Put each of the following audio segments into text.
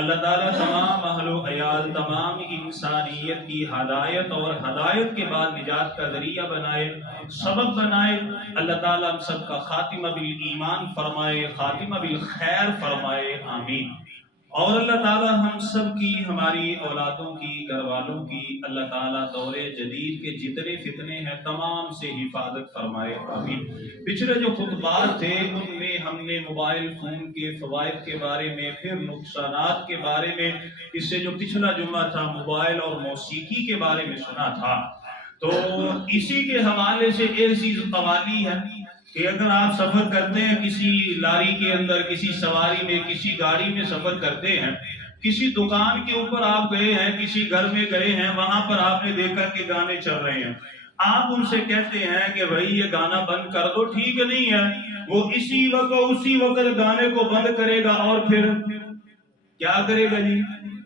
اللہ تعالیٰ تمام اہل و عیال تمام انسانیت کی ہدایت اور ہدایت کے بعد نجات کا ذریعہ بنائے، سبب بنائے۔ اللہ تعالیٰ ہم سب کا خاتمہ بالایمان فرمائے، خاتمہ بالخیر فرمائے، آمین۔ اور اللہ تعالیٰ ہم سب کی، ہماری اولادوں کی، گھر والوں کی اللہ تعالیٰ دور جدید کے جتنے فتنے ہیں تمام سے حفاظت فرمائے، آمین۔ پچھلے جو خطبات تھے ان میں ہم نے موبائل فون کے فوائد کے بارے میں، پھر نقصانات کے بارے میں، اس سے جو پچھلا جمعہ تھا موبائل اور موسیقی کے بارے میں سنا تھا۔ تو اسی کے حوالے سے ایک چیز قوالی ہے کہ اگر آپ سفر کرتے ہیں کسی لاری کے اندر، کسی سواری میں، کسی گاڑی میں سفر کرتے ہیں، کسی دکان کے اوپر آپ گئے ہیں، کسی گھر میں گئے ہیں، وہاں پر آپ نے دیکھا کہ گانے چل رہے ہیں، آپ ان سے کہتے ہیں کہ بھائی یہ گانا بند کر دو، ٹھیک نہیں ہے، وہ اسی وقت گانے کو بند کرے گا اور پھر کیا کرے گا جی؟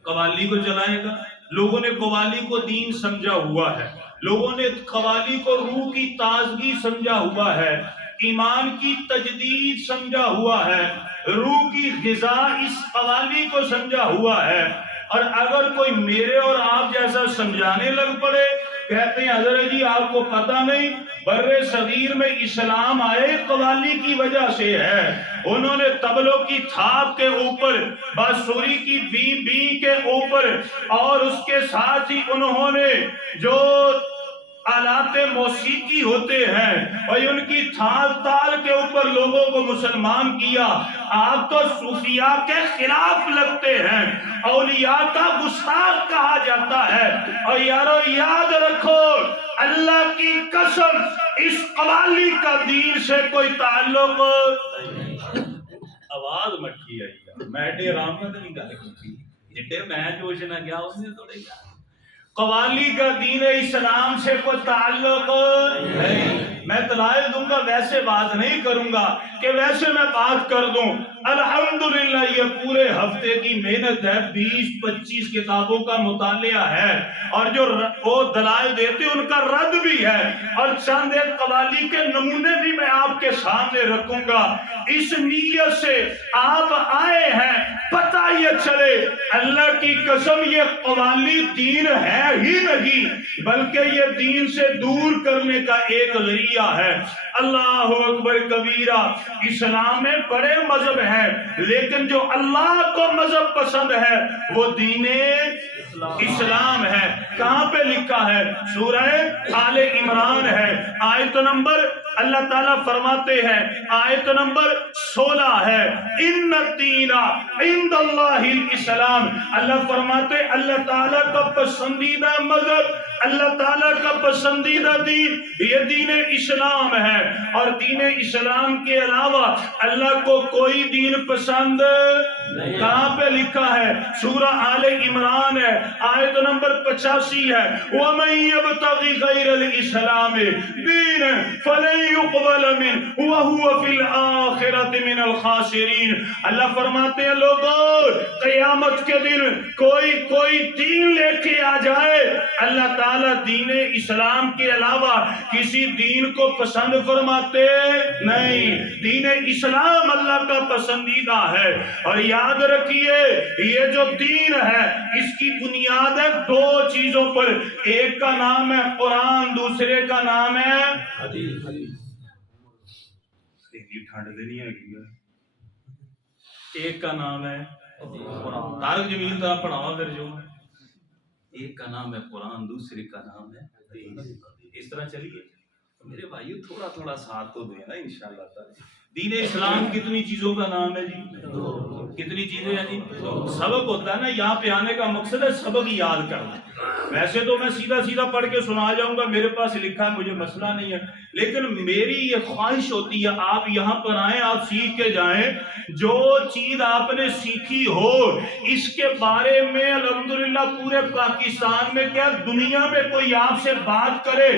قوالی کو چلائے گا۔ لوگوں نے قوالی کو دین سمجھا ہوا ہے، لوگوں نے قوالی کو روح کی تازگی سمجھا ہوا ہے، ایمان کی تجدید سمجھا ہوا ہے، روح کی غذا اس قوالی کو سمجھا ہوا ہے۔ اور اگر کوئی میرے اور آپ جیسا سمجھانے لگ پڑے، کہتے ہیں حضرت جی آپ کو پتہ نہیں بر صغیر میں اسلام آئے قوالی کی وجہ سے ہے، انہوں نے طبلوں کی تھاپ کے اوپر، بانسری کی بی بی کے اوپر، اور اس کے ساتھ ہی انہوں نے جو آلات موسیقی ہوتے ہیں اور ان کی تھال تال کے اوپر لوگوں کو مسلمان کیا۔ آپ تو صوفیاء کے خلاف لگتے ہیں، اولیاء کا گستاخ کہا جاتا ہے۔ اور یارو یاد رکھو اللہ کی قسم اس قوالی کا دین سے کوئی تعلق آواز مت کیا میٹے رامت نہیں گل کی جٹے میں جوشنا گیا اس نے تو نہیں قوالی کا دین اسلام سے کوئی تعلق نہیں۔ میں دلائل دوں گا، ویسے بات نہیں کروں گا کہ ویسے میں بات کر دوں۔ الحمدللہ یہ پورے ہفتے کی محنت ہے، 20-25 کتابوں کا مطالعہ ہے، اور جو وہ دلائل دیتے ان کا رد بھی ہے، اور چند ایک قوالی کے نمونے بھی میں آپ کے سامنے رکھوں گا۔ اس نیت سے آپ آئے ہیں، پتہ یہ چلے اللہ کی قسم یہ قوالی دین ہے ہی نہیں، بلکہ یہ دین سے دور کرنے کا ایک ذریعہ ہے۔ اللہ اکبر کبیرہ۔ اسلام میں بڑے مذہب ہیں، لیکن جو اللہ کو مذہب پسند ہے وہ دین اسلام ہے۔ کہاں پہ لکھا ہے؟ سورہ آل عمران ہے، آیت نمبر اللہ تعالیٰ فرماتے ہیں، آیت نمبر 16 ہے، ان الدین عند اللہ الاسلام۔ اللہ فرماتے اللہ تعالیٰ کا پسندیدہ مذہب، اللہ تعالیٰ کا پسندیدہ دین یہ دین اسلام ہے، اور دین اسلام کے علاوہ اللہ کو کوئی دین پسند نہیں۔ کہاں پہ لکھا ہے؟ سورہ آل عمران ہے، آیت نمبر 85 ہے، وَمَن يَبْتَغِ غَيْرَ الْإِسْلَامِ دِينًا فَلَن يُقْبَلَ مِنْهُ وَهُوَ فِي الْآخِرَةِ مِنَ الْخَاسِرِينَ۔ اللہ فرماتے ہیں لوگوں قیامت کے دن کوئی دین لے کے آ جائے، اللہ تعالیٰ دین اسلام کے علاوہ کسی دین کو پسند فرماتے نہیں۔ دین اسلام اللہ کا پسندیدہ ہے، اور یاد رکھیے یہ جو دین ہے اس کی بنیاد ہے 2 چیزوں پر، ایک کا نام ہے قرآن، دوسرے کا نام ہے حدیث۔ ٹھنڈ دینی ہے، ایک کا نام ہے قرآن، تارک جمیل طرح پڑھاؤ پھر جو ایک کا نام ہے قرآن، دوسرے کا نام ہے حدیث۔ اس طرح چلیے میرے بھائیو، تھوڑا تھوڑا ساتھ تو دیں نا انشاءاللہ تعالی۔ دین اسلام کتنی چیزوں کا نام ہے جی؟ کتنی چیزیں ہیں جی؟ سبق ہوتا ہے نا، یہاں پہ آنے کا مقصد ہے سبق یاد کرنا۔ ویسے تو میں سیدھا پڑھ کے سنا جاؤں گا، میرے پاس لکھا ہے، مجھے مسئلہ نہیں ہے، لیکن میری یہ خواہش ہوتی ہے آپ یہاں پر آئیں، آپ سیکھ کے جائیں، جو چیز آپ نے سیکھی ہو اس کے بارے میں الحمدللہ پورے پاکستان میں کیا دنیا میں کوئی آپ سے بات کرے،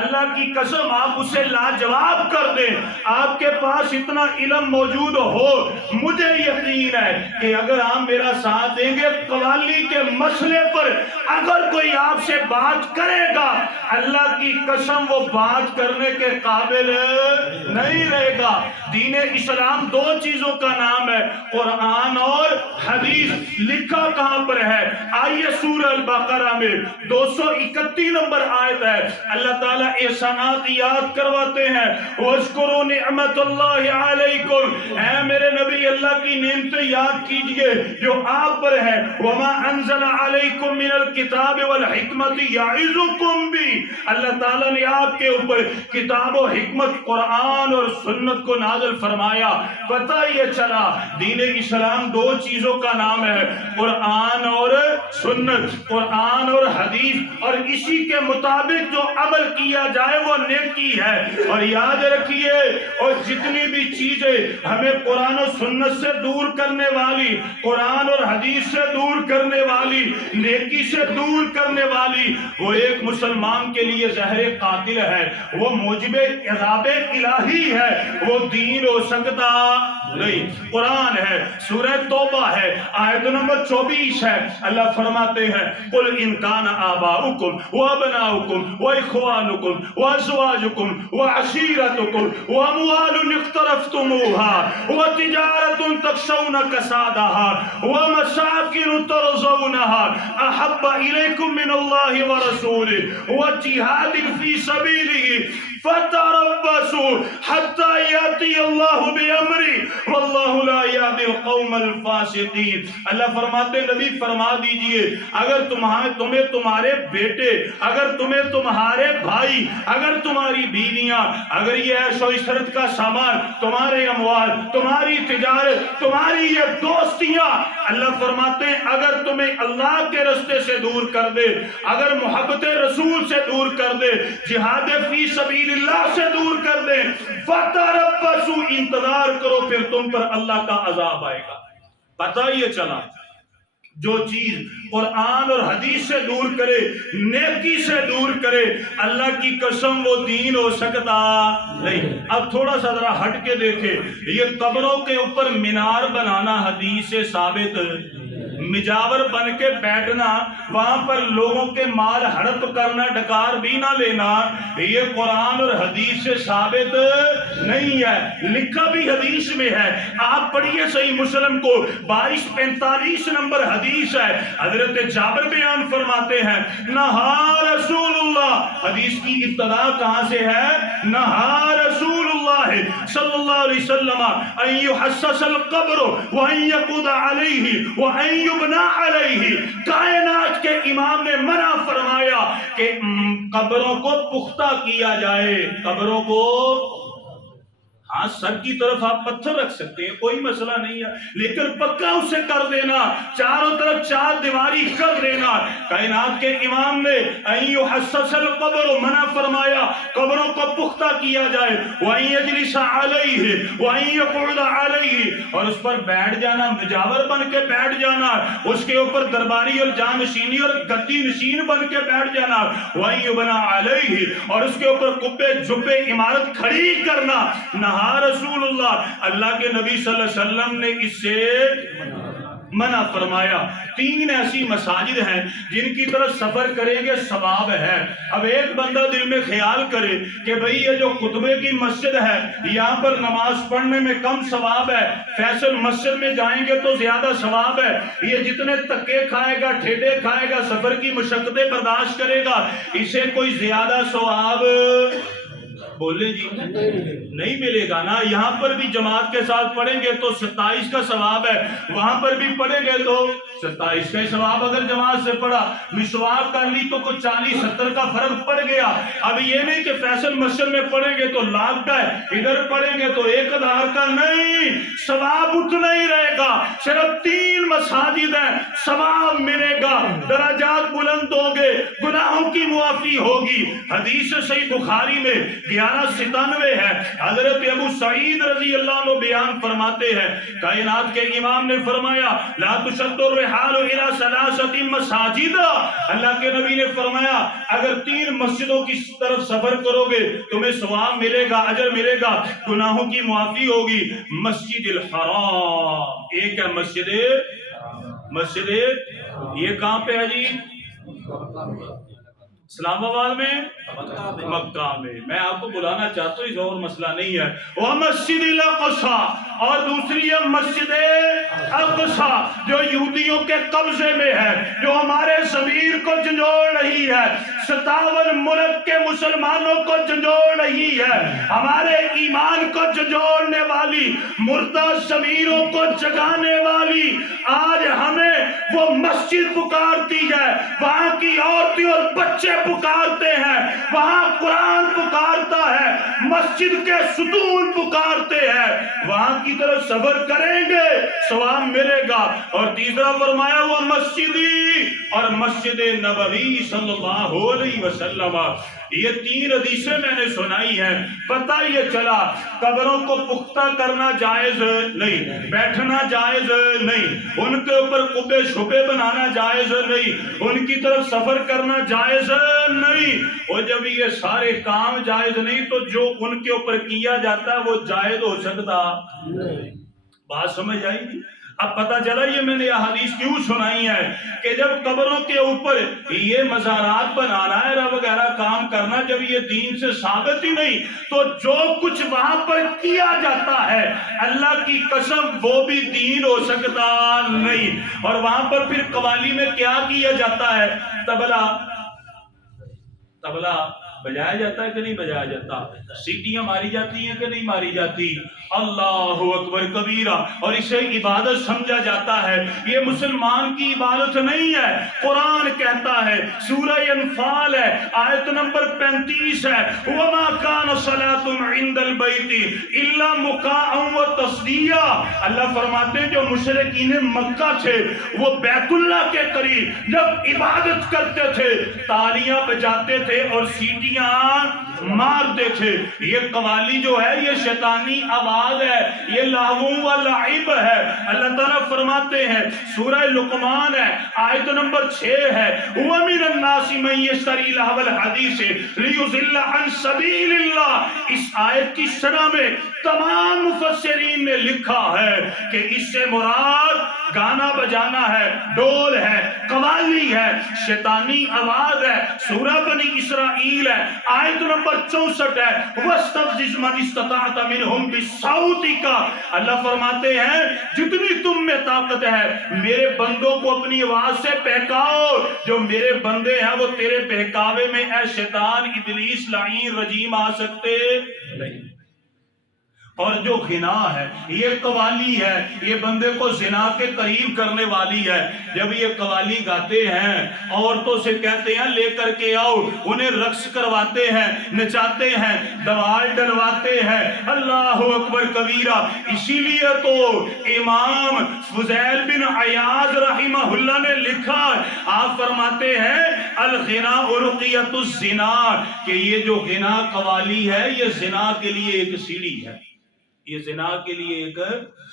اللہ کی قسم آپ اسے لاجواب کر دیں۔ آپ کے پاس اتنا علم موجود ہو، مجھے یقین ہے کہ اگر آپ میرا ساتھ دیں گے قوالی کے مسئلے پر اگر کوئی آپ سے بات کرے گا، اللہ کی قسم وہ بات کرنے کے قابل نہیں رہے گا۔ دین اسلام دو چیزوں کا نام ہے، قرآن اور حدیث۔ لکھا کہاں پر ہے؟ آئیے سورہ البقرہ میں 231 نمبر آیت ہے، اللہ تعالیٰ احسانات یاد کرواتے ہیں، وَاذْكُرُوا نِعْمَةَ اللَّهِ عَلَيْكُمْ، اے میرے نبی اللہ کی نعمتیں یاد کیجئے جو آپ پر ہے، وَمَا أَنزَلَ عَلَيْكُمْ مِنَ الْكِتَابِ وَالْحِكْمَةِ يَعِظُكُمْ بِهِ، اللہ تعالیٰ نے آپ کے اوپر کتاب و حکمت قرآن اور سنت کو نازل فرمایا۔ پتہ یہ چلا دین اسلام دو چیزوں کا نام ہے، قرآن اور سنت، قرآن اور حدیث، اور اسی کے مطابق جو عمل کیا جائے وہ نیکی ہے۔ اور یاد رکھیے، اور جتنی بھی چیزیں ہمیں قرآن و سنت سے دور کرنے والی، قرآن اور حدیث سے دور کرنے والی، نیکی سے دور کرنے والی، وہ ایک مسلمان کے لیے زہر قاتل ہے، وہ موجب عذاب الہی ہے، وہ دین ہو سکتا نہیں۔ قرآن ہے، سورہ توبہ ہے، آیت نمبر 24 ہے، اللہ فرماتے ہیں قُلْ إِنْ كَانَ آبَاؤُكُمْ وَأَبْنَاؤُكُمْ وَإِخْوَانُكُمْ وَأَزْوَاجُكُمْ وَعَشِيرَتُكُمْ وَأَمْوَالٌ اقْتَرَفْتُمُوهَا وَتِجَارَةٌ تَخْشَوْنَ كَسَادَهَا وَمَسَاكِنُ تَرْضَوْنَهَا أَحَبَّ إِلَيْكُم مِّنَ اللَّهِ وَرَسُولِهِ وَجِهَادٍ فِي سَبِيلِهِ فَتَرَبَّصُوا حَتَّى يَأْتِيَ اللَّهُ بِأَمْرِهِ وَاللَّهُ لَا يَهْدِي الْقَوْمَ الْفَاسِقِينَ۔ اللہ فرماتے ہیں نبی فرما دیجئے، اگر تمہیں تمہارے بیٹے، اگر تمہارے بھائی، اگر تمہاری بیویاں، اگر یہ عیش و عشرت کا سامان، تمہارے اموال، تمہاری تجارت، تمہاری یہ دوستیاں، اللہ فرماتے ہیں اگر تمہیں اللہ کے رستے سے دور کر دے، اگر محبت رسول سے دور کر دے، جہاد فی سبیل اللہ سے دور کر دے، فَتَرَبَّصُوا، انتظار کرو، پھر تم پر اللہ کا عذاب آئے گا۔ پتہ یہ چلا جو چیز قرآن اور حدیث سے دور کرے، نیکی سے دور کرے، اللہ کی قسم وہ دین ہو سکتا نہیں۔ اب تھوڑا سا ذرا ہٹ کے دیکھے، یہ قبروں کے اوپر مینار بنانا حدیث سے ثابت، مجاور بن کے بیٹھنا، وہاں پر لوگوں کے مال ہڑپ کرنا، ڈکار بھی نہ لینا، یہ قرآن اور حدیث سے ثابت نہیں ہے۔ لکھا بھی حدیث میں ہے، آپ پڑھیے صحیح مسلم کو 2245 نمبر حدیث ہے، حضرت جابر بیان فرماتے ہیں نہا رسول اللہ، حدیث کی ابتدا کہاں سے ہے؟ نہا رسول اللہ صلی اللہ علیہ وسلم ان یحسس القبر وان یقود علیہ وان یبنا علیہ، کائنات کے امام نے منع فرمایا کہ قبروں کو پختہ کیا جائے، قبروں کو، ہاں سر کی طرف آپ پتھر رکھ سکتے ہیں، کوئی مسئلہ نہیں ہے، لیکن پکا اسے کر دینا، چاروں طرف چار دیواری کر دینا۔ کائنات کے امام نے ان یحسس القبر، منع فرمایا قبروں کو پختہ کیا جائے، وان یجلس علیہ وان یقعد علیہ، اور اس پر بیٹھ جانا، مجاور بن کے بیٹھ جانا، اس کے اوپر درباری اور جانشینی اور گدی نشین بن کے بیٹھ جانا، وان یبنا علیہ، اور اس کے اوپر قبے جبے عمارت کھڑی کرنا۔ نہا رسول اللہ کے نبی صلی اللہ علیہ وسلم نے اس سے منع فرمایا۔ تین ایسی مساجد ہیں جن کی طرف سفر کریں گے ثواب ہے۔ اب ایک بندہ دل میں خیال کرے کہ بھئی یہ جو خطبے کی مسجد ہے یہاں پر نماز پڑھنے میں کم ثواب ہے، فیصل مسجد میں جائیں گے تو زیادہ ثواب ہے، یہ جتنے تکے کھائے گا، ٹھیڈے کھائے گا، سفر کی مشقتیں برداشت کرے گا، اسے کوئی زیادہ ثواب بولے جی نہیں ملے گا نا۔ یہاں پر بھی جماعت کے ساتھ پڑھیں گے تو 27 کا ثواب ہے، وہاں پر بھی پڑھیں گے تو 27 کا ثواب۔ اگر جماعت سے پڑھا، مسواک کر لی تو کچھ 40-70 کا فرق پڑ گیا۔ اب یہ نہیں کہ فیصل مسجد میں پڑھیں گے تو لاکھ کا ہے، ادھر پڑھیں گے تو 1000 کا، نہیں، ثواب اتنا ہی رہے گا۔ صرف 3 مساجد ہیں، ثواب ملے گا، درجات بلند ہوں گے، گناہوں کی معافی ہوگی۔ حدیث صحیح بخاری میں 1197 ہے، حضرت ابو سعید رضی اللہ عنہ بیان فرماتے ہیں کائنات کے امام نے فرمایا لا تشد الرحال الحال الى ثلاثۃ مساجد، اللہ کے نبی نے فرمایا اگر 3 مسجدوں کی طرف سفر کرو گے تمہیں ثواب ملے گا، اجر ملے گا، گناہوں کی معافی ہوگی۔ مسجد الحرام، ایک ہے مسجد یہ کہاں پہ ہے جی؟ اسلام آباد میں، مکہ میں۔ میں آپ کو بلانا چاہتا ہوں، اس اور مسئلہ نہیں ہے۔ وہ مسجد الاقصی، اور دوسری ہے مسجد اقصی جو یہودیوں کے قبضے میں ہے، جو ہمارے ضمیر کو جھنجھوڑ رہی ہے، 57 ملک کے مسلمانوں کو جھنجھوڑ رہی ہے، ہمارے ایمان کو جھنجھوڑنے والی، مردہ ضمیروں کو جگانے والی۔ آج ہمیں وہ مسجد پکارتی ہے، وہاں کی عورتیں اور بچے پکارتے ہیں، وہاں قرآن پکارتا ہے، مسجد کے ستون پکارتے ہیں، وہاں کی طرف سفر کریں گے ثواب ملے گا۔ اور تیسرا فرمایا وہ مسجدی اور مسجد نبوی صلی اللہ علیہ وسلم۔ یہ 3 حدیثیں میں نے سنائی ہیں، پتہ یہ چلا قبروں کو پختہ کرنا جائز نہیں، بیٹھنا جائز نہیں، ان کے اوپر قبے شبے بنانا جائز نہیں، ان کی طرف سفر کرنا جائز نہیں۔ اور جب یہ سارے کام جائز نہیں تو جو ان کے اوپر کیا جاتا ہے وہ جائز ہو سکتا؟ بات سمجھ آئی؟ اب پتہ چلا یہ میں نے یہ حدیث کیوں سنائی ہے کہ جب قبروں کے اوپر یہ مزارات بنانا ہے وغیرہ کام کرنا، جب یہ دین سے ثابت ہی نہیں تو جو کچھ وہاں پر کیا جاتا ہے اللہ کی قسم وہ بھی دین ہو سکتا نہیں۔ اور وہاں پر پھر قوالی میں کیا کیا جاتا ہے؟ تبلا بجایا جاتا ہے کہ نہیں بجایا جاتا؟ سیٹیاں ماری جاتی ہیں کہ نہیں ماری جاتی؟ اللہ اکبر کبیرہ، اور اسے عبادت سمجھا جاتا ہے۔ یہ مسلمان کی عبادت نہیں ہے۔ قرآن کہتا ہے، سورہ انفال ہے، آیت نمبر 35 ہے، وَمَا كَانَ صَلَاتُمْ عِنْدَ الْبَيْتِ إِلَّا مُكَاءً وَتَصْدِيًّا۔ اللہ فرماتے ہیں جو مشرکین مکہ تھے وہ بیت اللہ کے قریب جب عبادت کرتے تھے تالیاں بجاتے تھے اور سیٹیاں مارتے تھے۔ یہ قوالی جو ہے یہ شیطانی آواز ہے، یہ لہو و لعب ہے۔ اللہ تعالیٰ فرماتے ہیں، سورہ لقمان ہے، آیت نمبر 6 ہے، وَمِنَ النَّاسِ مَن يَشْتَرِي لَهْوَ الْحَدِيثِ لِيُضِلَّ عَن سَبِيلِ اللَّهِ۔ اس آیت کی شرح میں تمام مفسرین نے لکھا ہے کہ اس سے مراد گانا بجانا ہے، ڈول ہے، قوالی ہے، شیطانی آواز ہے۔ سورہ بنی اسرائیل ہے، آیت نمبر 64 ہے، وَاسْتَفْزِزْ مَنِ اسْتَطَعْتَ مِنْهُمْ بِصَوْتِكَ۔ اللہ فرماتے ہیں جتنی تم میں طاقت ہے میرے بندوں کو اپنی آواز سے بہکاؤ۔ جو میرے بندے ہیں وہ تیرے بہکاوے میں اے شیطان ابلیس لعین رجیم آ سکتے نہیں۔ اور جو غنا ہے یہ قوالی ہے، یہ بندے کو زنا کے قریب کرنے والی ہے۔ جب یہ قوالی گاتے ہیں عورتوں سے کہتے ہیں لے کر کے آؤ، انہیں رقص کرواتے ہیں، نچاتے ہیں، دوال ڈلواتے ہیں۔ اللہ اکبر کبیرہ۔ اسی لیے تو امام فضیل بن عیاض رحمہ اللہ نے لکھا، آپ فرماتے ہیں الغنا رقیۃ الزنا، کہ یہ جو غنا قوالی ہے یہ زنا کے لیے ایک سیڑھی ہے، یہ زنا کے لیے ایک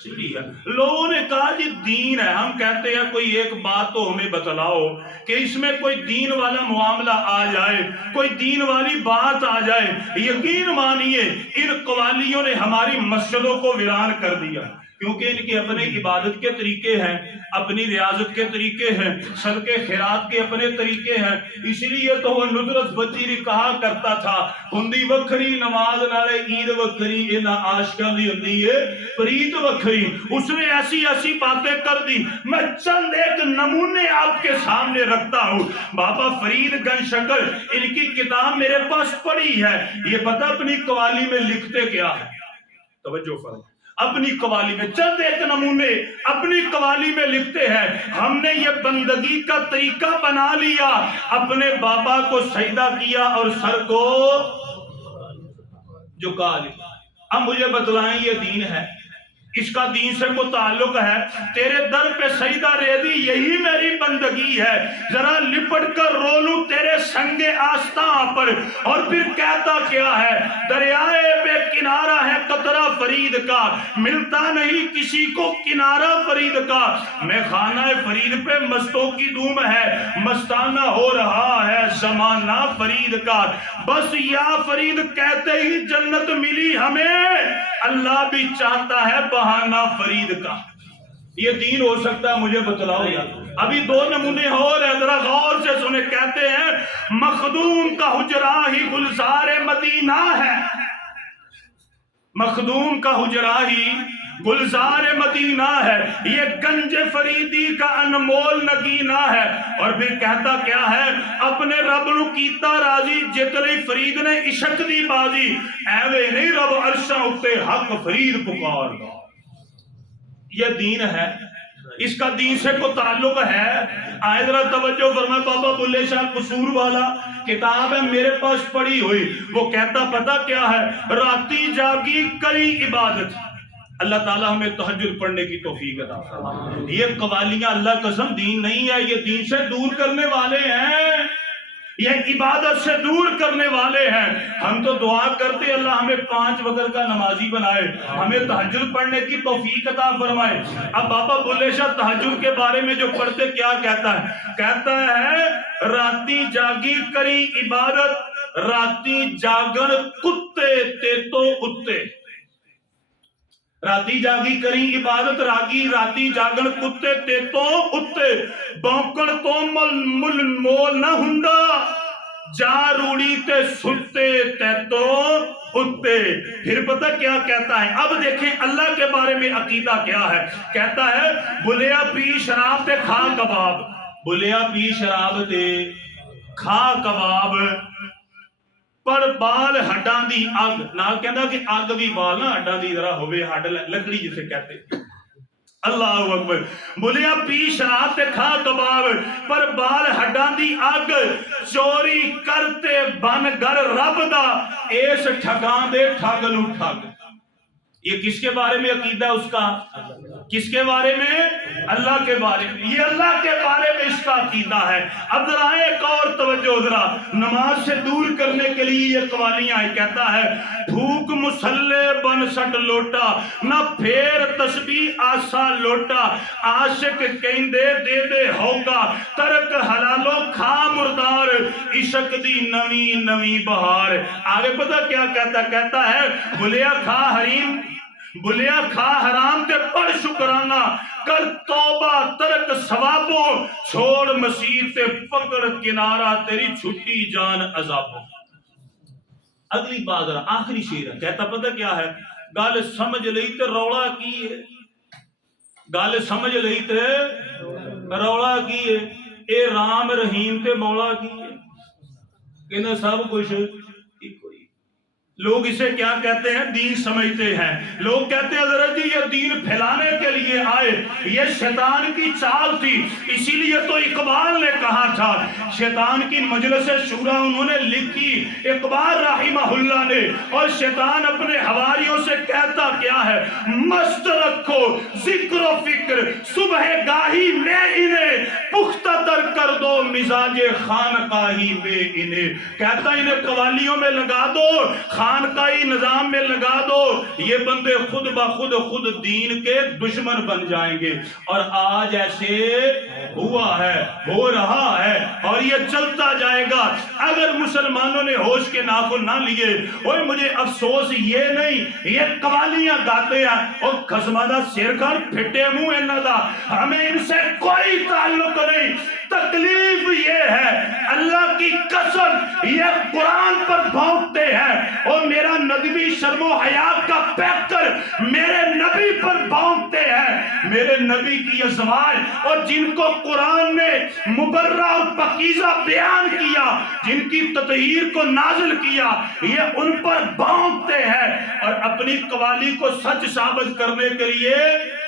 سیڑھی ہے۔ لوگوں نے کہا یہ دین ہے، ہم کہتے ہیں کوئی ایک بات تو ہمیں بتلاؤ کہ اس میں کوئی دین والا معاملہ آ جائے، کوئی دین والی بات آ جائے۔ یقین مانیے ان قوالیوں نے ہماری مسجدوں کو ویران کر دیا، کیونکہ ان کے اپنے عبادت کے طریقے ہیں، اپنی ریاضت کے طریقے ہیں، صدقے خیرات کے اپنے طریقے ہیں۔ اسی لیے تو وہ ندرت وزیری کہا کرتا تھا، ہندی وکھری نماز نالے عید وکھری، یہ نہ عاشقاں دی ہوندی ہے پریت وکھری۔ اس نے ایسی ایسی باتیں کر دی۔ میں چند ایک نمونے آپ کے سامنے رکھتا ہوں۔ بابا فرید گنج شکر ان کی کتاب میرے پاس پڑی ہے، یہ پتہ اپنی قوالی میں لکھتے کیا ہے؟ توجہ فرمائیں، اپنی قوالی میں چند ایک نمونے اپنی قوالی میں لکھتے ہیں، ہم نے یہ بندگی کا طریقہ بنا لیا، اپنے بابا کو سجدہ کیا اور سر کو جھکا لیا۔ اب مجھے بتلائیں یہ دین ہے؟ اس کا دین سے کوئی تعلق ہے؟ تیرے در پہ سجدہ ریزی یہی میری بندگی ہے، ذرا لپٹ کر رو لوں تیرے سنگ آستاں پر۔ اور پھر کہتا کیا ہے، دریائے بے کنارہ ہے قطرہ فرید کا، ملتا نہیں کسی کو کنارہ فرید کا، میں خانہ فرید پہ مستوں کی دھوم ہے، مستانہ ہو رہا ہے زمانہ فرید کا، بس یا فرید کہتے ہی جنت ملی ہمیں، اللہ بھی چاہتا ہے بہانہ فرید کا۔ یہ دین ہو سکتا ہے؟ مجھے بتلاؤ یار۔ ابھی دو نمونے اور ہیں، ذرا غور سے سنیں۔ کہتے ہیں مخدوم کا حجرہ ہی گلزار مدینہ ہے، مخدوم کا حجرہ ہی گلزار مدینہ ہے، یہ گنج فریدی کا انمول نگینہ ہے۔ اور پھر کہتا کیا ہے؟ اپنے رب نو کیتا راضی جتنے فرید نے عشق دی بازی، ایوے نہیں رب عرشاں اتے حق فرید پکار دا۔ یہ دین ہے، اس کا دین سے کوئی تعلق ہے؟ آئے ذرا توجہ فرمائے۔ بابا بلے شاہ قصور والا کتاب ہے میرے پاس پڑھی ہوئی، وہ کہتا پتہ کیا ہے؟ راتی جاگی کری عبادت۔ اللہ تعالیٰ ہمیں تہجد پڑھنے کی توفیق عطا فرمائے۔ یہ قوالیاں اللہ قسم دین نہیں ہے، یہ دین سے دور کرنے والے ہیں، یہ عبادت سے دور کرنے والے ہیں۔ ہم تو دعا کرتے اللہ ہمیں 5 وقت کا نمازی بنائے، ہمیں تہجد پڑھنے کی توفیق عطا فرمائے۔ اب بابا بلے شاہ تہجد کے بارے میں جو پڑھتے کیا کہتا ہے؟ کہتا ہے راتی جاگی کری عبادت، راتی جاگن کتے تے تو اتے۔ راتی جاگی کری عبادت، راتی جاگن کتے تے تو اتے، بونکن تو مول نہ ہندا، جا روڑی تے ستے تے تو اتے۔ پھر پتہ کیا کہتا ہے؟ اب دیکھیں اللہ کے بارے میں عقیدہ کیا ہے۔ کہتا ہے بلیا پی شراب تے کھا کباب، بلیا پی شراب تے کھا کباب، پر بال ہڈاں دی اگ، نال کہندا کہ اگ بھی بال نہ ہڈاں دی ذرا ہوے، ہڈ لکڑی جسے کہتے۔ اللہ اکبر۔ بولیا پی شراب تے کھا کباب، پر بال ہڈاں دی اگ، چوری کرتے بن گر رب دا، اس ٹھگاں دے ٹھگ نو ٹھگ۔ یہ کس کے بارے میں عقیدہ ہے اس کا؟ کس کے بارے میں؟ اللہ کے بارے میں۔ یہ اللہ کے بارے میں اس کا عقیدہ ہے۔ اب ذرا ایک اور توجہ، ذرا نماز سے دور کرنے کے لیے یہ قوالیاں ہیں۔ کہتا ہے ٹھوک مسلح بن سٹ لوٹا، نہ پھیر تسبیح آسا لوٹا، عاشق کہندے دے دے ہوگا، ترک حلالو کھا مردار، عشق دی نوی نوی بہار۔ آگے پتہ کیا کہتا؟ کہتا ہے بلیا کھا حریم، بلیا کھا حرام تے پڑھ شکرانہ، کر توبہ ترک ثوابوں، چھوڑ مسیر تے پکڑ کنارہ، تیری چھٹی جان عذابوں۔ اگلی بات ذرا آخری شعر ہے، کہتا پتہ کیا ہے؟ گل سمجھ لئی تے روڑا کی ہے، گل سمجھ لئی تے روڑا کی ہے، اے رام رحیم تے مولا کی ہے، کہنا سب کچھ لوگ اسے کیا کہتے ہیں؟ دین سمجھتے ہیں۔ لوگ کہتے ہیں حضرت جی یہ دین پھیلانے کے لیے آئے، یہ شیطان کی چال تھی، اسی لیے تو اقبال نے کہا تھا، شیطان کی مجلس شورا انہوں نے لکھی اقبال رحمہ اللہ نے، اور شیطان اپنے حواریوں سے کہتا کیا ہے؟ مست رکھو ذکر و فکر صبح گاہی میں انہیں، پختہ تر کر دو مزاج خانقاہی میں انہیں۔ کہتا انہیں قوالیوں میں لگا دو، خانقاہی نظام میں لگا دو، یہ بندے خود بخود خود دین کے دشمن بن جائیں گے۔ اور آج ایسے ہوا ہے، ہو رہا ہے، اور یہ چلتا جائے گا اگر مسلمانوں نے ہوش کے ناخن نہ لیے۔ اور مجھے افسوس یہ نہیں، یہ قوالیاں گاتے ہیں اور خزمادہ سیر کر پھٹے منہ انہاں دا، ہمیں ان سے کوئی تعلق نہیں۔ تکلیف یہ ہے اللہ کی قسم یہ قرآن پر بھونکتے ہیں، اور میرا نبی شرم و حیا کا پیکر میرے نبی پر بھونکتے ہیں، میرے نبی کی ازواج، اور جن کو قرآن نے مبرہ اور پاکیزہ بیان کیا، جن کی تطہیر کو نازل کیا، یہ ان پر بھونکتے ہیں، اور اپنی قوالی کو سچ ثابت کرنے کے لیے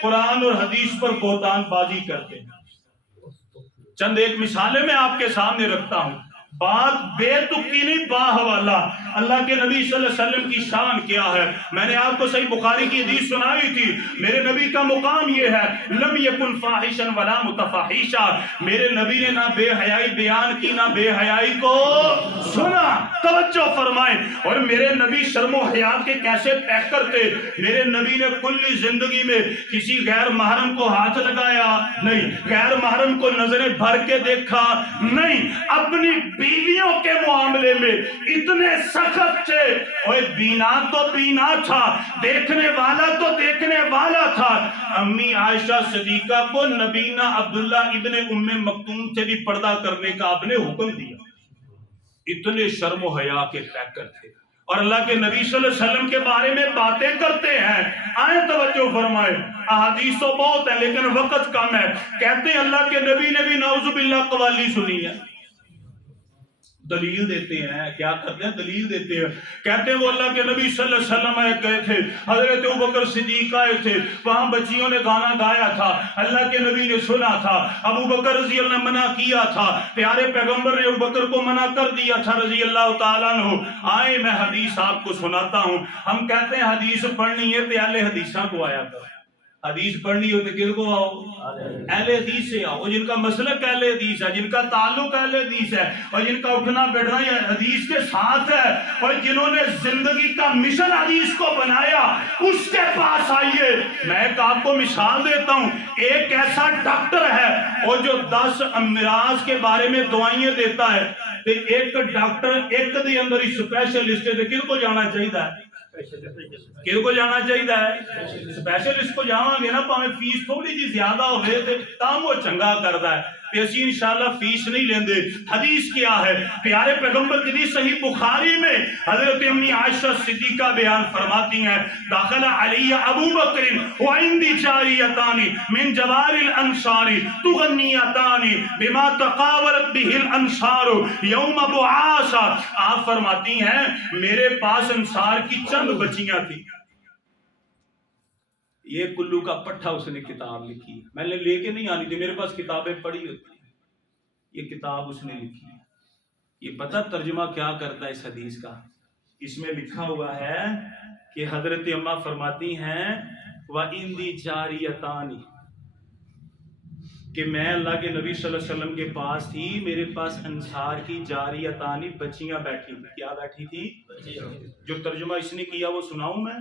قرآن اور حدیث پر بہتان بازی کرتے ہیں۔ چند ایک مثالیں میں آپ کے سامنے رکھتا ہوں۔ بات بے تکی نہیں، باہ والا۔ اللہ کے نبی صلی اللہ علیہ وسلم کی شان کیا ہے؟ میں نے آپ کو صحیح بخاری کی حدیث سنائی تھی، میرے نبی کا مقام یہ ہے، لم یکن فاحشا ولا متفاحشا، میرے نبی نے نہ بے حیائی بیان کی نہ بے حیائی کو سنا۔ توجہ فرمائیں۔ اور میرے نبی شرم و حیا کے کیسے پیکر تھے؟ میرے نبی نے کلی زندگی میں کسی غیر محرم کو ہاتھ لگایا نہیں، غیر محرم کو نظریں بھر کے دیکھا نہیں، اپنی بیویوں کے معاملے میں اتنے سخت تھے۔ اور بینا تو بینا تھا، دیکھنے والا تو دیکھنے والا تھا۔ امی عائشہ صدیقہ کو نبینا عبداللہ ابن ام مکتوم سے بھی پردہ کرنے کا آپ نے حکم دیا، اتنے شرم و حیا کے پیکر تھے۔ اور اللہ کے نبی صلی اللہ علیہ وسلم کے بارے میں باتیں کرتے ہیں، آئیں توجہ فرمائیں، احادیث تو بہت ہے لیکن وقت کم ہے۔ کہتے ہیں اللہ کے نبی نے بھی نعوذ باللہ قوالی سنی ہے، دلیل دیتے ہیں، کیا کرتے ہیں؟ دلیل دیتے ہیں۔ کہتے ہیں وہ اللہ کے نبی صلی اللہ علیہ وسلم گئے تھے، حضرت ابوبکر صدیق آئے تھے، وہاں بچیوں نے گانا گایا تھا، اللہ کے نبی نے سنا تھا، ابوبکر رضی اللہ عنہ منع کیا تھا، پیارے پیغمبر نے ابوبکر کو منع کر دیا تھا رضی اللہ تعالیٰ عنہ۔ آئے میں حدیث آپ کو سناتا ہوں۔ ہم کہتے ہیں حدیث پڑھنی ہے تو اہل حدیثاں کو آیا کرو، حدیث پڑھنی ہو تو کن کو آؤ؟ اہل حدیث سے آؤ، جن کا مسلک اہل حدیث ہے، جن کا تعلق اہل حدیث ہے، اور جن کا اٹھنا بیٹھنا حدیث کے ساتھ ہے، اور جنہوں نے زندگی کا مشن حدیث کو بنایا، اس کے پاس آئیے۔ میں ایک آپ کو مثال دیتا ہوں، ایک ایسا ڈاکٹر ہے اور جو 10 امراض کے بارے میں دوائیں دیتا ہے، تو ایک ڈاکٹر ایک دے اندر اسپیشلسٹ ہے، کن کو جانا چاہیے؟ کن کو جانا چاہیے؟ اسپیشلسٹ کو جاؤں گے نا، پاویں فیس تھوڑی جی زیادہ ہوئے تے تام وہ چنگا کردا ہے، تے اسی انشاءاللہ فیس نہیں لیندے۔ حدیث کیا ہے؟ پیارے پیغمبر کی صحیح بخاری میں حضرت امی عائشہ صدیقہ بیان فرماتی ہیں، داخل علی ابو بکر وعندی جاریتان من جوار الانصار تغنیتان بما تقاولت به الانصار یوم بعاث۔ آپ فرماتی ہیں میرے پاس انصار کی چند بچیاں تھی، یہ کلو کا پٹھا اس نے کتاب لکھی، میں نے لے کے نہیں آنی تھی، میرے پاس کتابیں پڑھی ہوتی، یہ کتاب اس نے لکھی ہے۔ یہ پتہ ترجمہ کیا کرتا ہے اس حدیث کا؟ اس میں لکھا ہوا ہے کہ حضرت اماں فرماتی ہیں وَإِنْدِي جَارِيَتَانِ، کہ میں اللہ کے نبی صلی اللہ علیہ وسلم کے پاس تھی، میرے پاس انصار کی جاریتانی بچیاں بیٹھی تھی۔ کیا بیٹھی تھی؟ جو ترجمہ اس نے کیا وہ سناؤں میں؟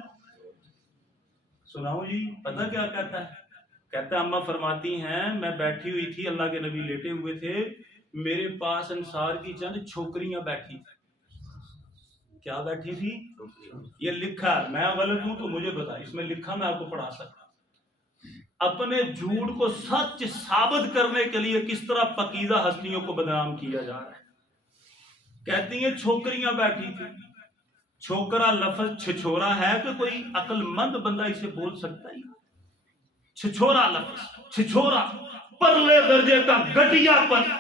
سناؤں جی؟ پتہ کیا کہتا ہے؟ کہتا ہے اماں فرماتی ہیں میں بیٹھی ہوئی تھی، اللہ کے نبی لیٹے ہوئے تھے، میرے پاس انصار کی چند چھوکریاں بیٹھی تھی۔ کیا بیٹھی تھی؟ یہ لکھا ہے، میں غلط ہوں تو مجھے بتا، اس میں لکھا میں آپ کو پڑھا سکتا۔ اپنے جھوٹ کو سچ ثابت کرنے کے لیے کس طرح پاکیزہ ہستیوں کو بدنام کیا جا رہا ہے۔ کہتی ہیں چھوکریاں بیٹھی تھی۔ چھوکرا لفظ چھچورا ہے کہ کوئی عقل مند بندہ اسے بول سکتا ہے؟ چھچورا لفظ، چھچورا پرلے درجے کا گھٹیا پن،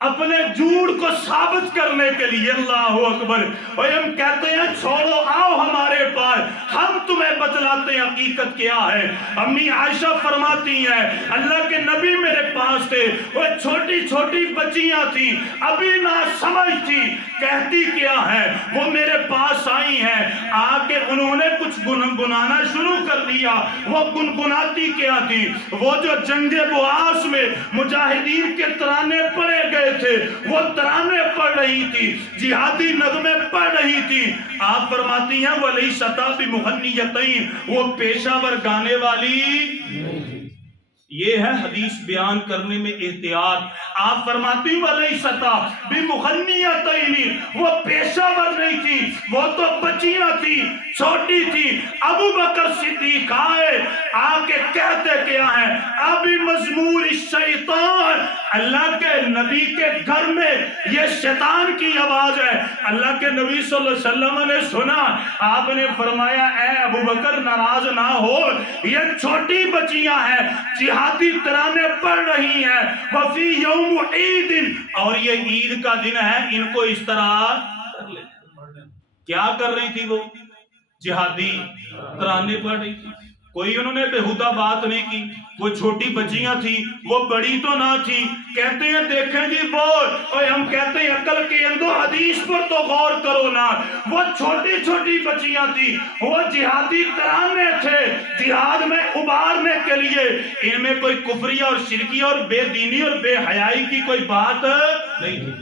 اپنے جھوٹ کو ثابت کرنے کے لیے، اللہ اکبر۔ اور ہم کہتے ہیں چھوڑو آؤ ہمارے پاس، ہم تمہیں بتلاتے ہیں حقیقت کیا ہے۔ امی عائشہ فرماتی ہیں اللہ کے نبی میرے پاس تھے، وہ چھوٹی چھوٹی بچیاں تھیں، ابھی نہ سمجھ تھی، کہتی کیا ہے؟ وہ میرے پاس آئی ہیں، آ کے انہوں نے کچھ گنگنانا شروع کر دیا۔ وہ گنگناتی کیا تھی؟ وہ جو جنگ بعاث میں مجاہدین کے ترانے پڑے گئے تھے، وہ ترانے پڑھ رہی تھی، جہادی نغمے پڑھ رہی تھی۔ آپ فرماتی ہیں وَلَيْسَتَ بِمُغَنِّيَتَيْن، وہ پیشہ ور گانے والی۔ یہ ہے حدیث بیان کرنے میں احتیاط۔ آپ فرماتی وَلَيْسَتَ بِمُغَنِّيَتَيْن، وہ پیشہ ور نہیں تھی، وہ تو بچیاں تھی، چھوٹی تھی۔ ابو بکر صدیق آئے، آ کے کہتے کیا ہیں؟ ابھی مزمور الشیطان، اللہ کے نبی کے گھر میں یہ شیطان کی آواز ہے۔ اللہ کے نبی صلی اللہ علیہ وسلم نے سنا، آپ نے فرمایا اے ابو بکر ناراض نہ ہو، یہ چھوٹی بچیاں ہیں، جہادی ترانے پڑھ رہی ہیں، وفی یوم عید، اور یہ عید کا دن ہے، ان کو اس طرح کر لیں۔ کیا کر رہی تھی وہ؟ جہادی ترانے پڑھ رہی تھی۔ کوئی انہوں نے بےہودہ بات نہیں کی. وہ چھوٹی بچیاں تھیں، وہ بڑی تو نہ تھی. کہتے ہیں دیکھیں جی وہ، اور ہم کہتے ہیں عقل کے اندو حدیث پر تو غور کرو نا. وہ چھوٹی چھوٹی بچیاں تھیں، وہ جہادی ترانے تھے جہاد میں ابھارنے کے لیے. ان میں کوئی کفریہ اور شرکیہ اور بے دینی اور بے حیائی کی کوئی بات نہیں تھی.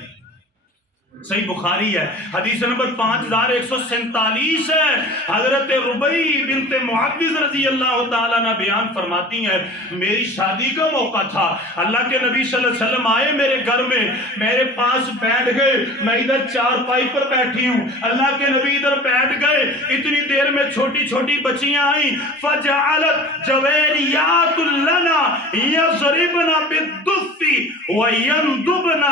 صحیح بخاری ہے، حدیث نمبر 5147 ہے. حضرت ربیع بنت معوذ رضی اللہ تعالیٰ عنہ بیان فرماتی ہیں میری شادی کا موقع تھا، اللہ کے نبی صلی اللہ علیہ وسلم آئے میرے گھر میں، میرے پاس بیٹھ گئے، میں ادھر چارپائی پر بیٹھی ہوں، اللہ کے نبی ادھر بیٹھ گئے. اتنی دیر میں چھوٹی چھوٹی بچیاں آئیں. فجعلت جویریات لنا یضربن بالدف ویندبن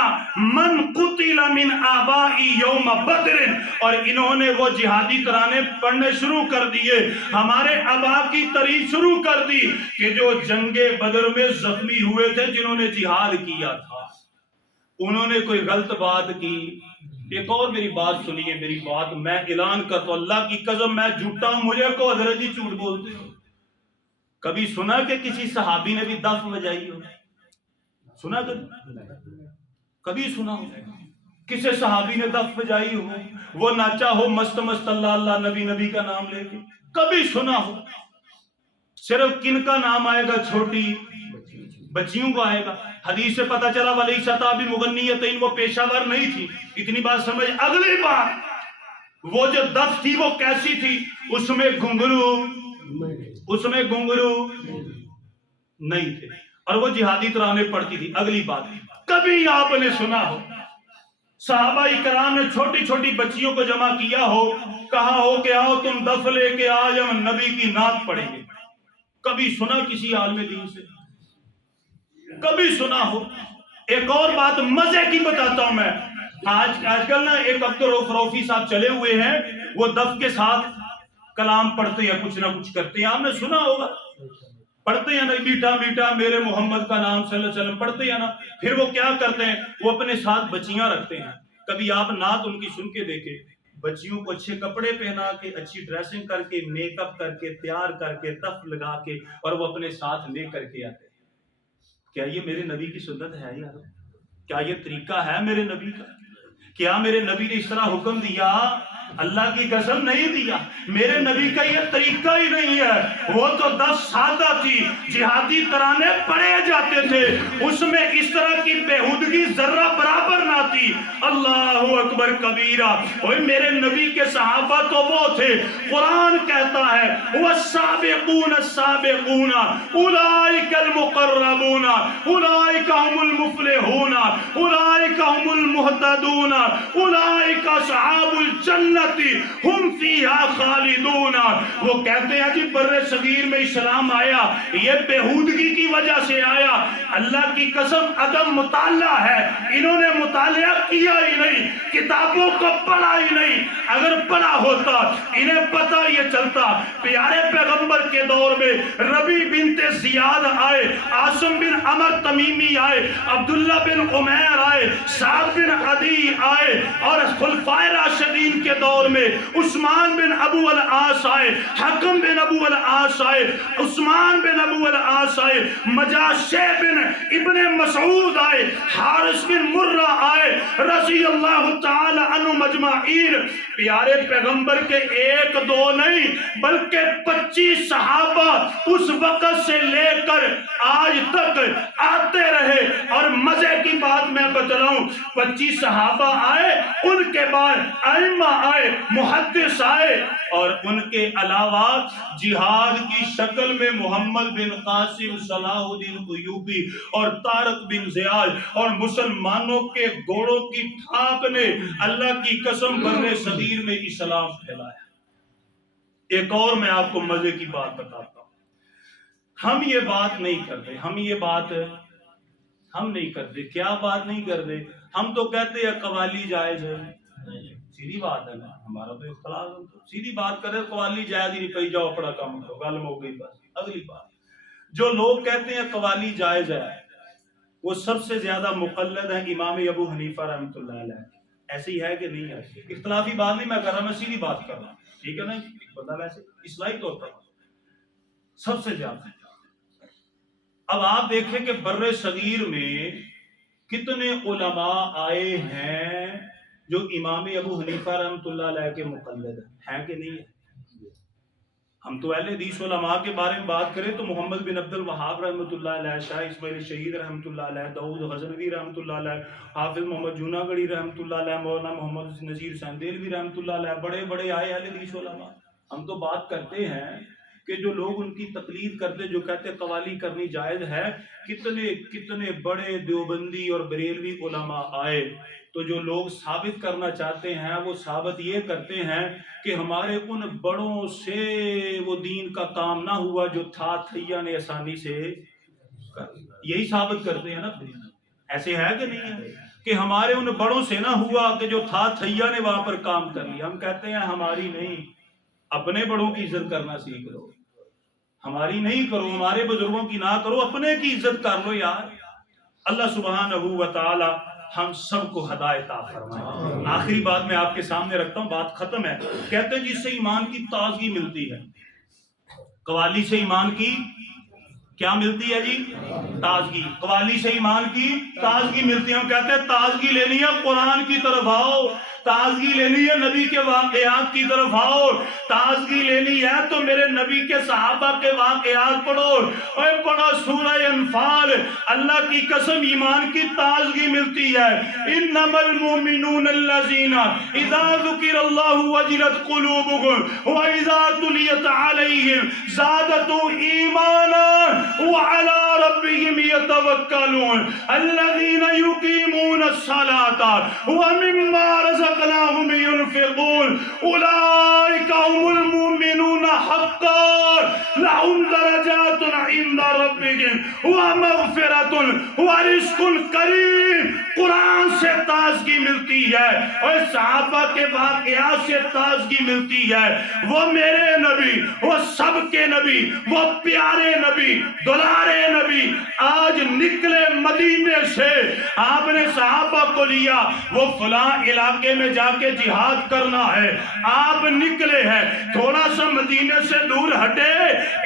من قتل من آبائی یوم بدر. اور انہوں نے وہ جہادی ترانے پڑھنے شروع کر دیے، ہمارے آبا کی تعریف شروع کر دی کہ جو جنگ بدر میں زخمی ہوئے تھے، جنہوں نے جہاد کیا تھا. انہوں نے کوئی غلط بات کی. ایک اور میری بات سنیے، میری بات میں اعلان کرتا ہوں، اللہ کی قسم میں جھوٹا ہوں، مجھے کو حضرت جی جھوٹ بولتے ہو. کبھی سنا کہ کسی صحابی نے بھی دف بجائی ہو؟ سنا کبھی سنا ہو کسی صحابی نے دف بجائی ہو، وہ ناچا ہو مست مست اللہ اللہ نبی نبی کا نام لے کے؟ کبھی سنا ہو؟ صرف کن کا نام آئے گا؟ چھوٹی بچیوں کو آئے گا. حدیث سے پتا چلا ولی سطح بھی مغنیتین، وہ پیشہ ور نہیں تھی. اتنی بات سمجھ. اگلی بات، وہ جو دف تھی وہ کیسی تھی؟ اس میں گھنگرو نہیں تھے، اور وہ جہادی ترانے پڑھتی تھی. اگلی بات، کبھی آپ نے سنا ہو صحابہ کرام نے چھوٹی چھوٹی بچیوں کو جمع کیا ہو، کہا ہو کہ آؤ تم دف لے کے آج ہم نبی کی نعت پڑھیں گے؟ کبھی سنا کسی عالم دین سے؟ کبھی سنا ہو؟ ایک اور بات مزے کی بتاتا ہوں میں. آج کل نا ایک عبدالرؤف روفی صاحب چلے ہوئے ہیں، وہ دف کے ساتھ کلام پڑھتے ہیں، کچھ نہ کچھ کرتے ہیں. آپ نے سنا ہوگا، پڑھتے ہیں نا میٹھا میٹھا میرے محمد کا نام صلی اللہ علیہ وسلم، پڑھتے ہیں نا. پھر وہ کیا کرتے ہیں؟ وہ اپنے ساتھ بچیاں رکھتے ہیں. کبھی آپ نعت ان کی سن کے دیکھیں، بچیوں کو اچھے کپڑے پہنا کے، اچھی ڈریسنگ کر کے، میک اپ کر کے، تیار کر کے، دف لگا کے، اور وہ اپنے ساتھ لے کر کے آتے ہیں. کیا یہ میرے نبی کی سنت ہے یار؟ کیا یہ طریقہ ہے میرے نبی کا؟ کیا میرے نبی نے اس طرح حکم دیا؟ اللہ کی قسم نہیں دیا. میرے نبی کا یہ طریقہ ہی نہیں ہے. وہ تو دف سادہ تھی، جہادی ترانے پڑھے جاتے تھے، اس میں اس طرح کی بےہودگی ذرہ برابر نہ تھی. اللہ اکبر کبیرہ. اور میرے نبی کے صحابہ تو وہ تھے، قرآن کہتا ہے والسابقون السابقون اولئک المقربون اولئک هم المفلحون اولئک هم المهتدون اولئک اصحاب الجنہ ہم فیہا خالدون. وہ کہتے ہیں جی بر صغیر میں اسلام آیا، یہ بےہودگی کی وجہ سے آیا. اللہ کی قسم عدم مطالعہ ہے. انہوں نے مطالعہ کیا ہی نہیں، کتابوں کو پڑھا ہی نہیں. اگر پڑھا ہوتا انہیں پتہ یہ چلتا. پیارے پیغمبر کے دور میں ربی بنت زیاد آئے، عاصم بن عمر تمیمی آئے، عبداللہ بن عمیر آئے، سعد بن عدی آئے، اور خلفائے راشدین کے دور میں عثمان بن ابو العاص آئے، حکم بن ابو العاص آئے، عثمان بن ابو العاص آئے، مجاشع بن ابن مسعود آئے، حارث بن مرہ آئے، رضی اللہ تعالی عنہ مجمعین. پیارے پیغمبر کے ایک دو نہیں بلکہ 25 صحابہ اس وقت سے لے کر آج تک آتے رہے. اور مزے کی بات میں بتلاؤں، 25 صحابہ آئے، ان کے بعد ائمہ آئے، محدث آئے، اور ان کے علاوہ جہاد کی شکل میں محمد بن قاسم، صلاح الدین ایوبی اور طارق بن زیاد، اور مسلمانوں کے گھوڑوں کی ٹھاپ نے اللہ کی قسم بر صغیر میں اسلام پھیلایا. ایک اور میں آپ کو مزے کی بات بتاتا ہوں. ہم یہ بات نہیں کرتے، ہم نہیں کرتے. کیا بات نہیں کرتے؟ ہم تو کہتے ہیں قوالی جائز ہے. سیدھی بات ہے نا، ہمارا تو اختلاف ہے. سیدھی بات کرے قوالی جائز ہی نہیں، پہی جاؤ اپنا کام کرو، گل ہو گئی بس. اگلی بات، جو لوگ کہتے ہیں قوالی جائز ہے، وہ سب سے زیادہ مقلد ہیں امام ابو حنیفہ رحمۃ اللہ علیہ. ایسی ہے کہ نہیں ہے؟ اختلافی بات نہیں میں کر رہا، میں سیدھی بات کر رہا ہوں. ٹھیک ہے نا؟ ایک بندہ ویسے اصلاحی طور پر سب سے زیادہ۔ اب آپ دیکھیں کہ بر صغیر میں کتنے علماء آئے ہیں جو امام ابو حنیفہ رحمۃ اللہ علیہ کے مقلد ہیں کہ نہیں ہے؟ ہم تو اہل حدیث علماء کے بارے میں بات کریں تو محمد بن عبد الوہاب رحمۃ اللہ علیہ، شاہ اسماعیل شہید رحمۃ اللہ علیہ، داؤد غزنوی رحمۃ اللہ علیہ، حافظ محمد جوناگڑھی رحمۃ اللہ علیہ، مولانا محمد نذیر سندیلوی رحمۃ اللہ علیہ، بڑے بڑے آئے اہل حدیث علماء۔ ہم تو بات کرتے ہیں کہ جو لوگ ان کی تقلید کرتے، جو کہتے قوالی کرنی جائز ہے، کتنے کتنے بڑے دیوبندی اور بریلوی علماء آئے، تو جو لوگ ثابت کرنا چاہتے ہیں وہ ثابت یہ کرتے ہیں کہ ہمارے ان بڑوں سے وہ دین کا کام نہ ہوا جو تھا تھیا نے آسانی سے کر دیا۔ یہی ثابت کرتے ہیں نا، ایسے ہے کہ نہیں ہے کہ ہمارے ان بڑوں سے نہ ہوا کہ جو تھا تھیا نے وہاں پر کام کر لیا۔ ہم کہتے ہیں ہماری نہیں، اپنے بڑوں کی عزت کرنا سیکھ لو، ہماری نہیں کرو، ہمارے بزرگوں کی نہ کرو، اپنے کی عزت کر لو یار۔ اللہ سبحانہ و تعالی ہم سب کو ہدایت عطا فرمائے۔ آخری بات میں آپ کے سامنے رکھتا ہوں، بات ختم ہے۔ کہتے ہیں جس سے ایمان کی تازگی ملتی ہے، قوالی سے ایمان کی کیا ملتی ہے جی؟ تازگی۔ قوالی سے ایمان کی تازگی ملتی ہے۔ ہم کہتے ہیں تازگی لینی ہے قرآن کی طرف آؤ، تازگی لینی ہے نبی کے واقعات کی طرف آؤ، تازگی لینی ہے تو میرے نبی کے صحابہ کے واقعات پڑھو، اور پڑھو سورہ انفال۔ اللہ کی قسم ایمان کی تازگی ملتی ہے۔ انما المؤمنون الذین اذا ذکر اللہ وجلت قلوبهم واذا تلیت علیہم زادتهم ایمانا وعلى ربهم يتوکلون الذین یقیمون الصلاة ومما رزقناهم ينفقون اولئک هم المؤمنون حقا لهم درجات عند ربهم ومغفرة ورزق کریم۔ قرآن سے تازگی ملتی ہے اور صحابہ کے واقعات سے تازگی ملتی ہے۔ وہ میرے نبی، وہ سب کے نبی، وہ پیارے نبی، دلارے نبی آج نکلے مدینے سے، آپ نے صحابہ کو لیا، وہ فلاں علاقے میں جا کے جہاد کرنا ہے، آپ نکلے ہیں، تھوڑا سا مدینے سے دور ہٹے،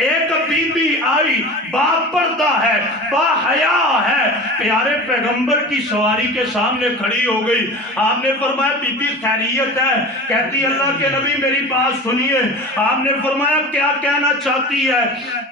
ایک بی بی آئی، باپ پردہ ہے، با حیا ہے، پیارے پیغمبر کی سواری کے سامنے کھڑی ہو گئی۔ آپ نے فرمایا بی بی خیریت ہے؟ کہتی اللہ کے نبی میری بات سنیے۔ آپ نے فرمایا کیا کہنا چاہتی ہے؟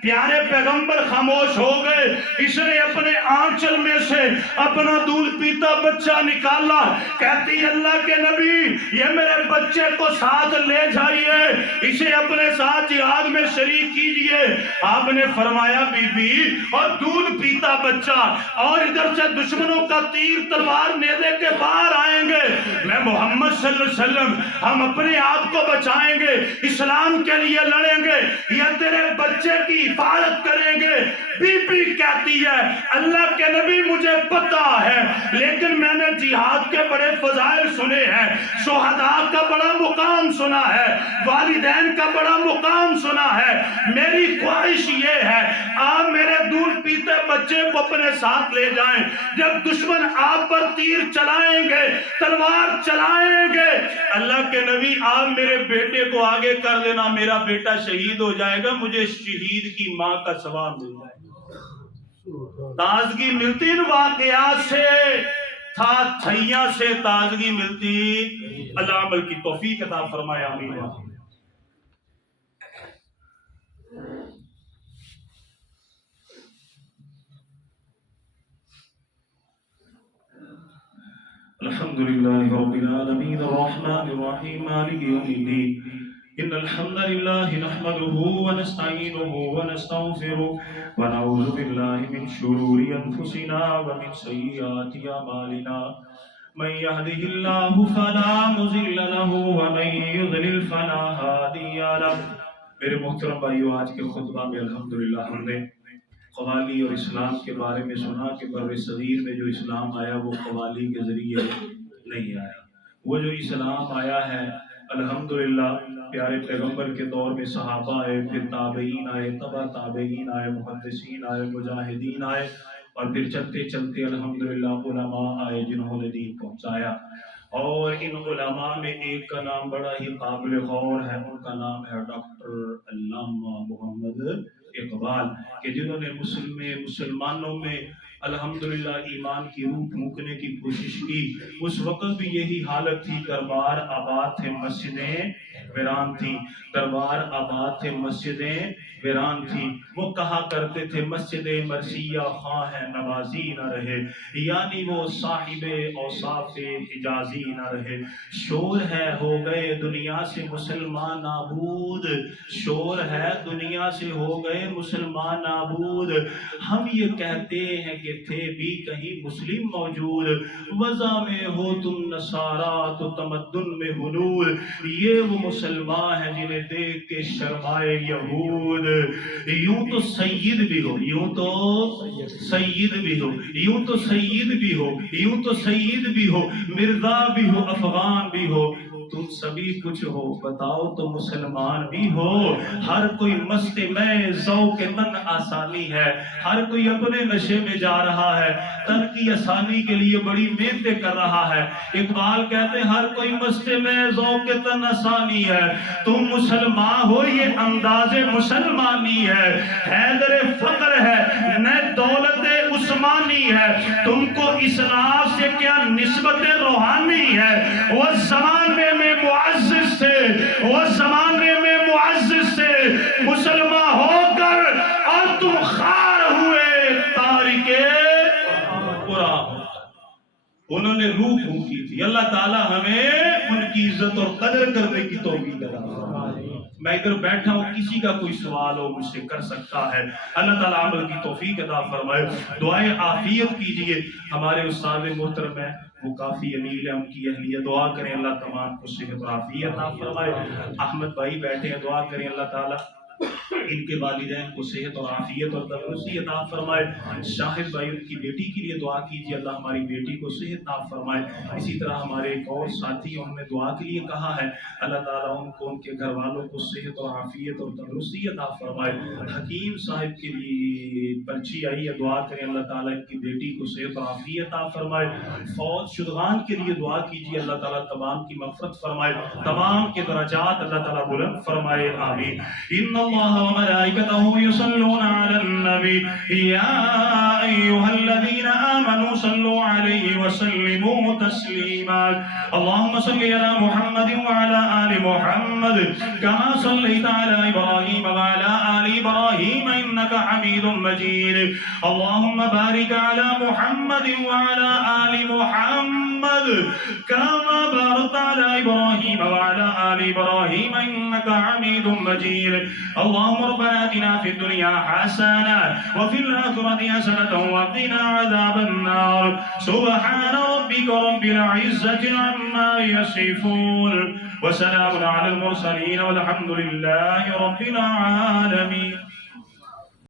پیارے پیغمبر خاموش ہو گئے۔ اس نے اپنے آنچل میں سے اپنا دودھ پیتا بچہ نکالا، کہتی اللہ کے نبی یہ میرے بچے کو ساتھ لے جائیے، اسے اپنے ساتھ جہاد میں شریک کیجئے۔ آپ نے فرمایا بی بی اور دودھ پیتا بچہ اور ادھر سے دشمنوں کا تیر تلوار نیزے کے باہر آئیں گے، میں محمد صلی اللہ علیہ وسلم ہم اپنے آپ کو بچائیں گے، اسلام کے لیے لڑیں گے یا تیرے بچے کی حفاظت کریں گے؟ بی بی کہتی ہے اللہ کے نبی مجھے پتا ہے، لیکن میں نے جہاد کے بڑے فضائل سنے ہیں، شہداء کا بڑا مقام سنا ہے، والدین کا بڑا مقام سنا ہے، میری خواہش یہ ہے آپ میرے دودھ پیتے بچے کو اپنے ساتھ لے جائیں، جب دشمن آپ پر تیر چلائیں گے، تلوار چلائیں گے، اللہ کے نبی آپ میرے بیٹے کو آگے کر دینا، میرا بیٹا شہید ہو جائے گا، مجھے شہید کی ماں کا ثواب مل جائے گا۔ تازگی ملتی ان واقعات سے، تھا تھیا سے تازگی ملتی۔ اللہ عمل کی توفیق عطا فرمائے، آمین۔ الحمد لله رب العالمين الرحمن الرحيم مالك يوم الدين إن الحمد لله نحمده ونستعينه ونستغفره ونعوذ بالله من شرور أنفسنا ومن سيئات أعمالنا من يهده الله فلا مضل له ومن يضلل فلا هادي له۔ میرے محترم بھائیو، آج کے خطبہ میں الحمدللہ ہم نے قوالی اور اسلام کے بارے میں سنا کہ بر صغیر میں جو اسلام آیا وہ قوالی کے ذریعے نہیں آیا، وہ جو اسلام آیا ہے الحمدللہ پیارے پیغمبر کے دور میں صحابہ آئے، پھر تابعین آئے، تبع تابعین آئے، محدثین آئے، مجاہدین آئے، اور پھر چلتے چلتے الحمدللہ علماء آئے جنہوں نے دین پہنچایا۔ اور ان علماء میں ایک کا نام بڑا ہی قابل غور ہے، ان کا نام ہے ڈاکٹر علامہ محمد اقبال، کہ جنہوں نے مسلمانوں میں الحمدللہ ایمان کی روح پھونکنے کی کوشش کی۔ اس وقت بھی یہی حالت تھی، دربار آباد تھے، مسجدیں ویران تھی، دربار آباد تھے، مسجدیں ویران تھی۔ وہ کہا کرتے تھے مسجد مرثیہ خواہ ہے نوازی نہ رہے، یعنی وہ صاحب اوصاف حجازی نہ رہے۔ شور ہے ہو گئے دنیا سے مسلمان نابود، شور ہے دنیا سے ہو گئے مسلمان نابود، ہم یہ کہتے ہیں کہ تھے بھی کہیں مسلم موجود، وضع میں ہو تم نصارا تو تمدن میں حلول، یہ وہ مسلمان ہیں جنہیں دیکھ کے شرمائے یہود۔ یوں تو سید بھی ہو، یوں تو سید بھی ہو، یوں تو سید بھی ہو، یوں تو سید بھی ہو، مرزا بھی ہو، افغان بھی ہو، تم سبھی کچھ ہو، بتاؤ تو مسلمان بھی ہو۔ ہر کوئی مست میں ذوق تن آسانی ہے، ہر کوئی اپنے نشے میں جا رہا ہے، تن کی آسانی کے لیے بڑی محنتیں کر رہا ہے۔ اقبال کہتے ہیں ہر کوئی مست میں ذوق تن آسانی ہے، تم مسلمان ہو یہ انداز مسلمانی ہے، حیدر فقر ہے نہ دولت عثمانی ہے، تم کو اسلام سے کیا نسبت روحانی ہے۔ وہ زمانے میں معزز تھے، وہ زمانے میں معزز تھے، مسلمان ہو کر اور تم خار ہوئے تارک قرآن۔ انہوں نے روح پھونکی تھی۔ اللہ تعالی ہمیں ان کی عزت اور قدر کرنے کی توفیق عطا فرمائے۔ میں ادھر بیٹھا ہوں، کسی کا کوئی سوال ہو مجھ سے کر سکتا ہے، اللہ تعالیٰ عمل کی توفیق عطا فرمائے۔ دعائیں عافیت کیجئے، ہمارے استاد محترم ہیں وہ کافی امیل ہے، ان کی اہلیہ دعا کریں اللہ تمام کو صحت اور عافیت عطا فرمائے۔ احمد بھائی بیٹھے ہیں، دعا کریں اللہ تعالیٰ ان کے والدین کو صحت اور عافیت اور تندرستی عطا فرمائے۔ شاہد بھائی ان کی بیٹی کے لیے دعا کیجیے، اللہ ہماری بیٹی کو صحت عطا فرمائے۔ اسی طرح ہمارے ایک اور ساتھی انہوں نے دعا کے لیے کہا ہے، اللہ تعالیٰ ان کو ان کے گھر والوں کو صحت اور عافیت اور تندرستی عطا فرمائے۔ حکیم صاحب کے لیے پرچی آئی ہے، دعا کریں اللہ تعالیٰ ان کی بیٹی کو صحت اور عافیت عطا فرمائے۔ فوت شدگان کے لیے دعا کیجیے، اللہ تعالیٰ تمام کی مغفرت فرمائے، تمام کے درجات اللہ تعالیٰ بلند فرمائے، آمین۔ ان اللہ وملائکتہ یصلون علی النبی یا ایھا الذین آمنوا صلوا علیہ وسلموا تسلیما۔ اللهم صل علی محمد وعلى آل محمد كما صليت على إبراهيم وعلى آل إبراهيم إنك حميد مجيد۔ اللهم بارك على محمد وعلى آل محمد كما باركت على إبراهيم وعلى آل إبراهيم إنك حميد مجيد۔ اللهم ربنا آتنا في الدنيا حسنة وفي الآخرة حسنة وقنا عذاب النار۔ سبحان ربك رب العزة عما يصفون وسلام على المرسلين والحمد لله رب العالمين۔